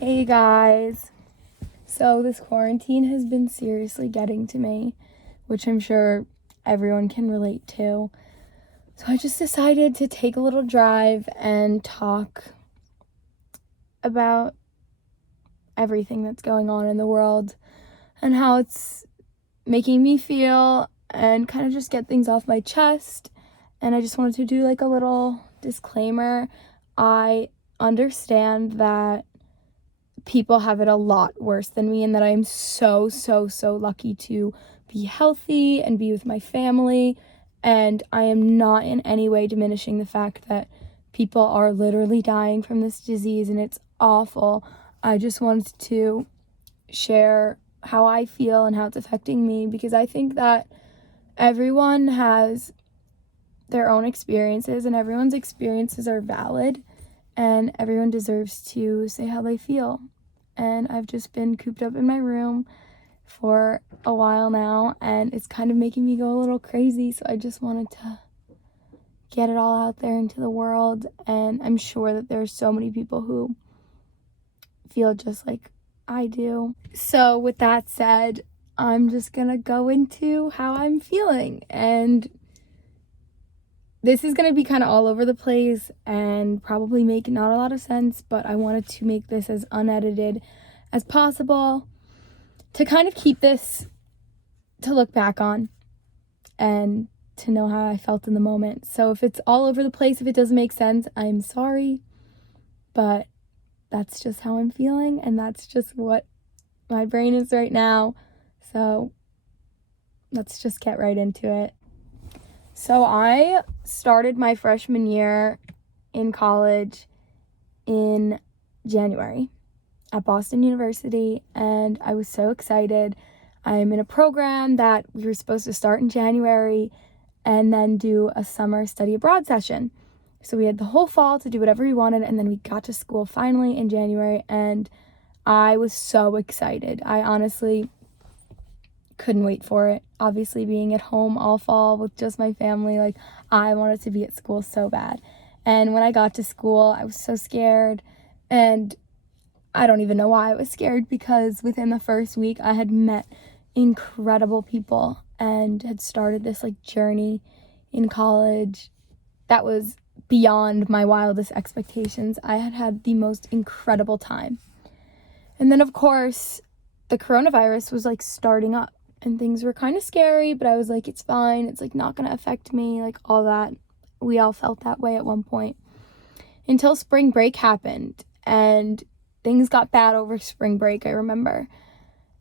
Hey guys. So this quarantine has been seriously getting to me, which I'm sure everyone can relate to. So I just decided to take a little drive and talk about everything that's going on in the world and how it's making me feel and kind of just get things off my chest. And I just wanted to do like a little disclaimer. I understand that people have it a lot worse than me and that I am so lucky to be healthy and be with my family. And I am not in any way diminishing the fact that people are literally dying from this disease and it's awful. I just wanted to share how I feel and how it's affecting me, because I think that everyone has their own experiences and everyone's experiences are valid and everyone deserves to say how they feel. And I've just been cooped up in my room for a while now and it's kind of making me go a little crazy, so I just wanted to get it all out there into the world. And I'm sure that there's so many people who feel just like I do. So with that said, I'm just gonna go into how I'm feeling, and this is gonna be kind of all over the place and probably make not a lot of sense, but I wanted to make this as unedited as possible to kind of keep this to look back on and to know how I felt in the moment. So if it's all over the place, if it doesn't make sense, I'm sorry, but that's just how I'm feeling and that's just what my brain is right now. So let's just get right into it. So I started my freshman year in college in January at Boston University, and I was so excited. I'm in a program that we were supposed to start in January and then do a summer study abroad session. So we had the whole fall to do whatever we wanted, and then we got to school finally in January, and I was so excited. I honestly couldn't wait for it. Obviously, being at home all fall with just my family, like, I wanted to be at school so bad. And when I got to school, I was so scared, and I don't even know why I was scared, because within the first week I had met incredible people and had started this like journey in college that was beyond my wildest expectations. I had had the most incredible time. And then of course the coronavirus was like starting up and things were kind of scary, but I was like, it's fine, it's like not gonna affect me, like all that. We all felt that way at one point until spring break happened, and things got bad over spring break, I remember.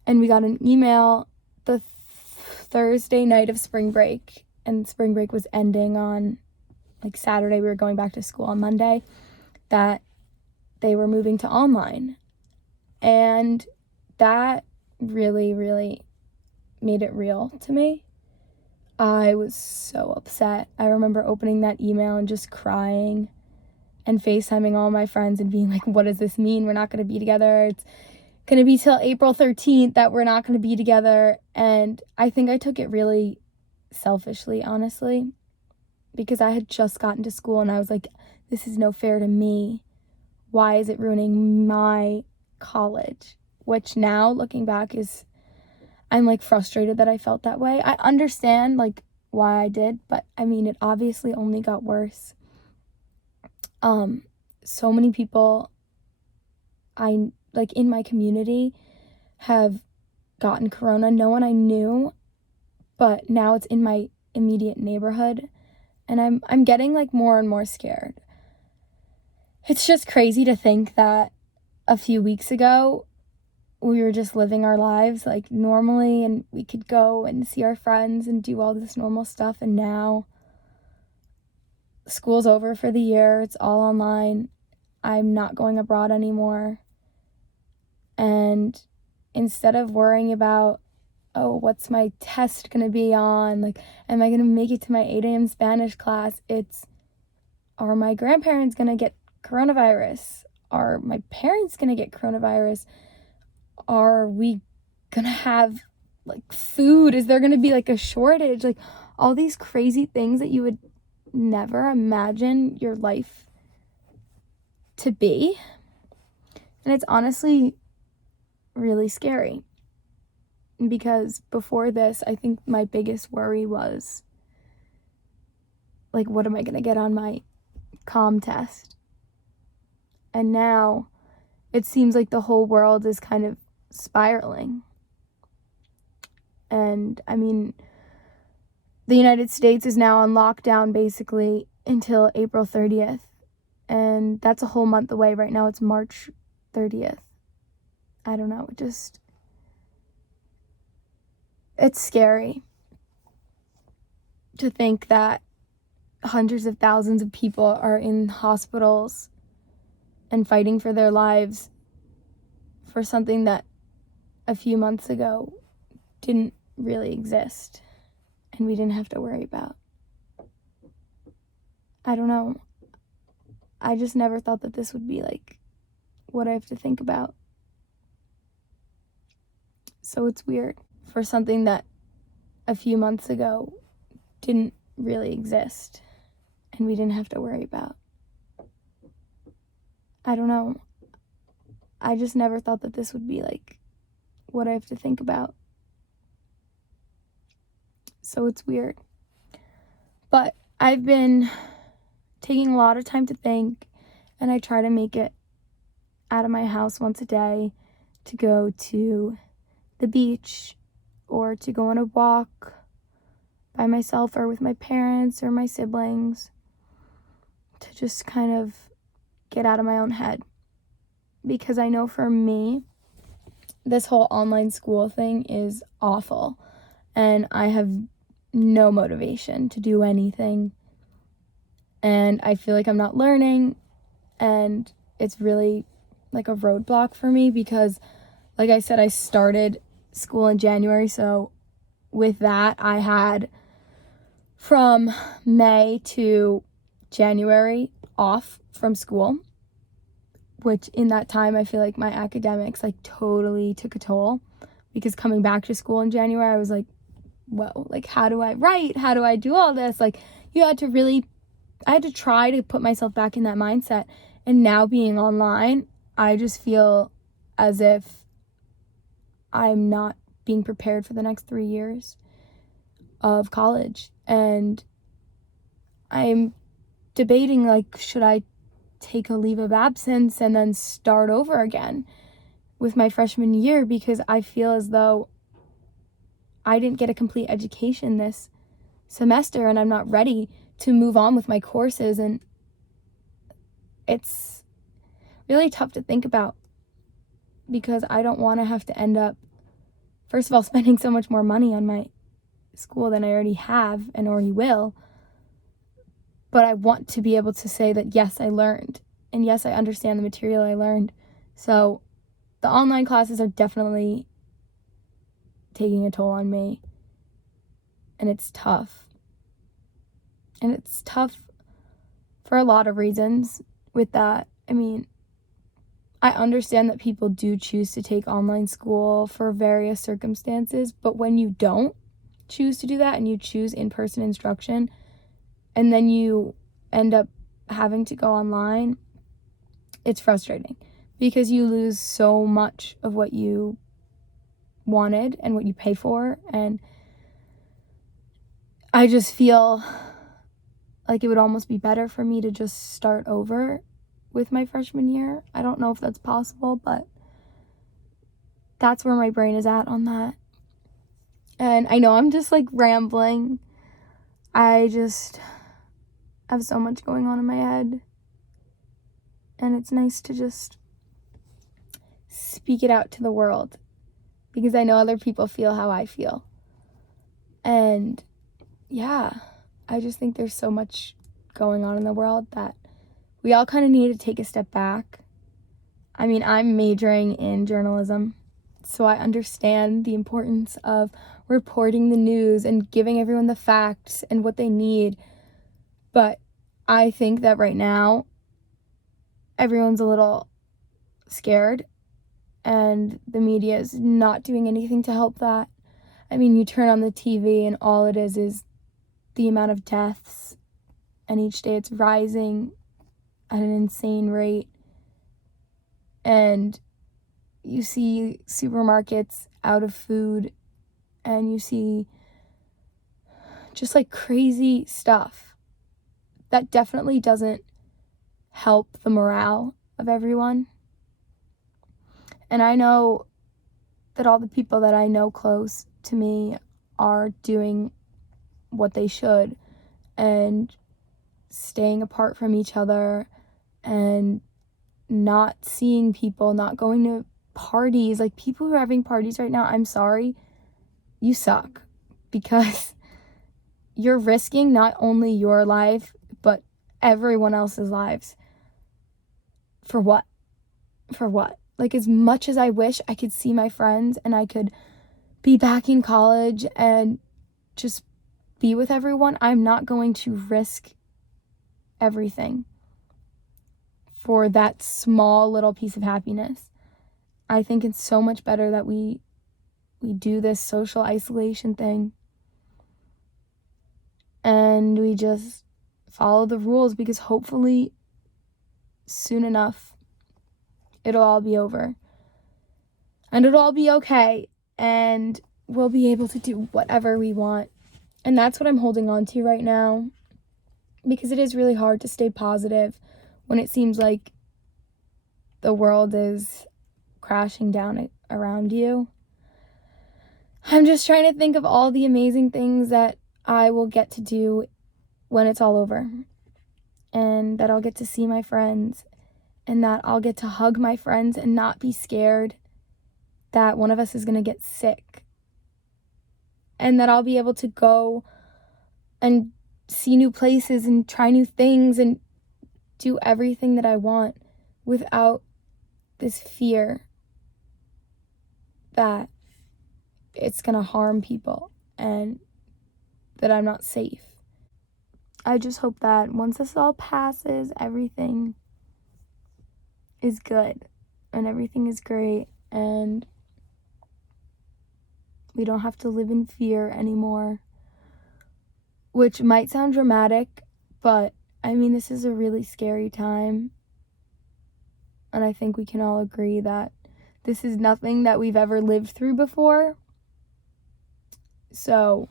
And we got an email the Thursday night of spring break, and spring break was ending on like Saturday. We were going back to school on Monday, that they were moving to online. And that really made it real to me. I was so upset. I remember opening that email and just crying and FaceTiming all my friends and being like, what does this mean? We're not going to be together. It's going to be till April 13th that we're not going to be together. And I think I took it really selfishly, honestly, because I had just gotten to school and I was like, this is no fair to me. Why is it ruining my college? Which now, looking back, I'm like frustrated that I felt that way. I understand like why I did, but I mean, it obviously only got worse. So many people I like in my community have gotten corona. No one I knew, but now it's in my immediate neighborhood, and I'm getting like more and more scared. It's just crazy to think that a few weeks ago we were just living our lives like normally and we could go and see our friends and do all this normal stuff, and now school's over for the year. It's all online. I'm not going abroad anymore. And instead of worrying about, oh, what's my test going to be on? Like, am I going to make it to my 8 a.m. Spanish class? It's, are my grandparents going to get coronavirus? Are my parents going to get coronavirus? Are we going to have, like, food? Is there going to be, like, a shortage? Like, all these crazy things that you would never imagine your life to be. And it's honestly really scary, because before this, I think my biggest worry was, like, what am I going to get on my comm test? And now it seems like the whole world is kind of spiraling. And I mean, the United States is now on lockdown basically until April 30th. And that's a whole month away. Right now it's March 30th. I don't know. It's scary to think that hundreds of thousands of people are in hospitals and fighting for their lives for something that a few months ago didn't really exist and we didn't have to worry about. I don't know. I just never thought that this would be like what I have to think about. So it's weird for something that a few months ago didn't really exist and we didn't have to worry about. I don't know. I just never thought that this would be like what I have to think about. So it's weird. But I've been taking a lot of time to think, and I try to make it out of my house once a day to go to the beach or to go on a walk by myself or with my parents or my siblings, to just kind of get out of my own head. Because I know for me, this whole online school thing is awful, and I have no motivation to do anything, and I feel like I'm not learning, and it's really like a roadblock for me because, like I said, I started school in January, so with that I had from May to January off from school, which in that time I feel like my academics like totally took a toll, because coming back to school in January I was like, whoa, like how do I write? How do I do all this? Like I had to try to put myself back in that mindset. And now being online, I just feel as if I'm not being prepared for the next 3 years of college. And I'm debating, like, should I take a leave of absence and then start over again with my freshman year, because I feel as though I didn't get a complete education this semester and I'm not ready to move on with my courses. And it's really tough to think about, because I don't want to have to end up, first of all, spending so much more money on my school than I already have and already will. But I want to be able to say that, yes, I learned, and yes, I understand the material I learned. So the online classes are definitely taking a toll on me, and it's tough. And it's tough for a lot of reasons with that. I mean, I understand that people do choose to take online school for various circumstances, but when you don't choose to do that and you choose in-person instruction, and then you end up having to go online, it's frustrating because you lose so much of what you wanted and what you pay for. And I just feel like it would almost be better for me to just start over with my freshman year. I don't know if that's possible, but that's where my brain is at on that. And I know I'm just like rambling. I just have so much going on in my head. And it's nice to just speak it out to the world, because I know other people feel how I feel. And yeah, I just think there's so much going on in the world that we all kind of need to take a step back. I mean, I'm majoring in journalism, so I understand the importance of reporting the news and giving everyone the facts and what they need. But I think that right now, everyone's a little scared, and the media is not doing anything to help that. I mean, you turn on the TV and all it is the amount of deaths, and each day it's rising at an insane rate. and you see supermarkets out of food, and you see just like crazy stuff that definitely doesn't help the morale of everyone. And I know that all the people that I know close to me are doing what they should and staying apart from each other and not seeing people, not going to parties. Like, people who are having parties right now, I'm sorry, you suck, because you're risking not only your life but everyone else's lives. For what? Like, as much as I wish I could see my friends and I could be back in college and just be with everyone, I'm not going to risk everything for that small little piece of happiness. I think it's so much better that we do this social isolation thing and we just follow the rules, because hopefully soon enough it'll all be over and it'll all be okay and we'll be able to do whatever we want. And that's what I'm holding on to right now, because it is really hard to stay positive when it seems like the world is crashing down around you. I'm just trying to think of all the amazing things that I will get to do when it's all over, and that I'll get to see my friends, and that I'll get to hug my friends and not be scared that one of us is going to get sick, and that I'll be able to go and see new places and try new things and do everything that I want without this fear that it's going to harm people and that I'm not safe. I just hope that once this all passes, everything is good and everything is great and we don't have to live in fear anymore, which might sound dramatic, but I mean, this is a really scary time. And I think we can all agree that this is nothing that we've ever lived through before. So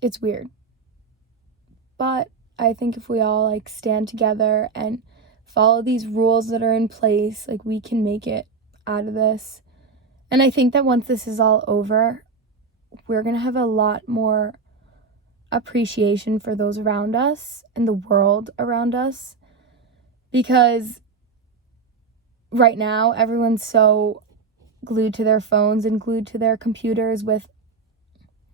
it's weird. But I think if we all stand together and follow these rules that are in place, we can make it out of this. And I think that once this is all over, we're going to have a lot more appreciation for those around us and the world around us. Because right now, everyone's so glued to their phones and glued to their computers with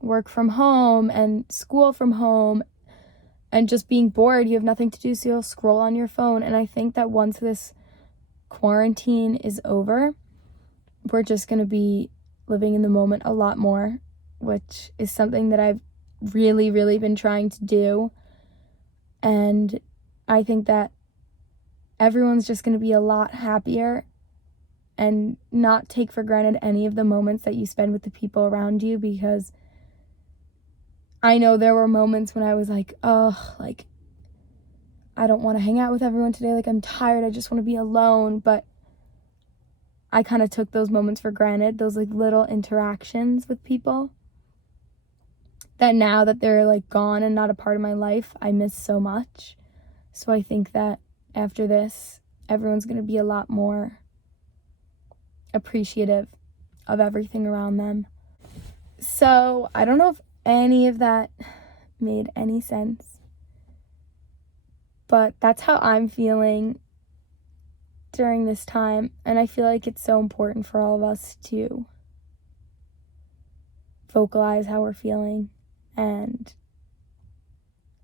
work from home and school from home and just being bored. You have nothing to do, so you'll scroll on your phone. And I think that once this quarantine is over, we're just going to be living in the moment a lot more, which is something that I've really, really been trying to do. And I think that everyone's just going to be a lot happier and not take for granted any of the moments that you spend with the people around you, because I know there were moments when I was I don't want to hang out with everyone today. I'm tired. I just want to be alone. But I kind of took those moments for granted, those little interactions with people that now that they're gone and not a part of my life, I miss so much. So I think that after this, everyone's going to be a lot more appreciative of everything around them. So I don't know if any of that made any sense, but that's how I'm feeling during this time. And I feel like it's so important for all of us to vocalize how we're feeling and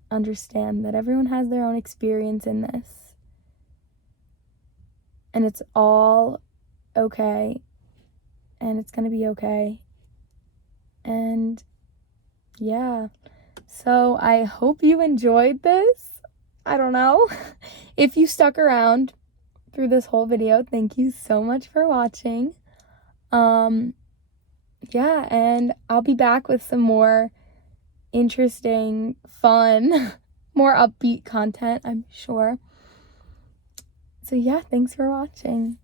understand that everyone has their own experience in this. And it's all okay. And it's going to be okay. And yeah. So I hope you enjoyed this. I don't know. If you stuck around through this whole video, thank you so much for watching. Yeah, and I'll be back with some more interesting, fun, more upbeat content, I'm sure. So yeah, thanks for watching.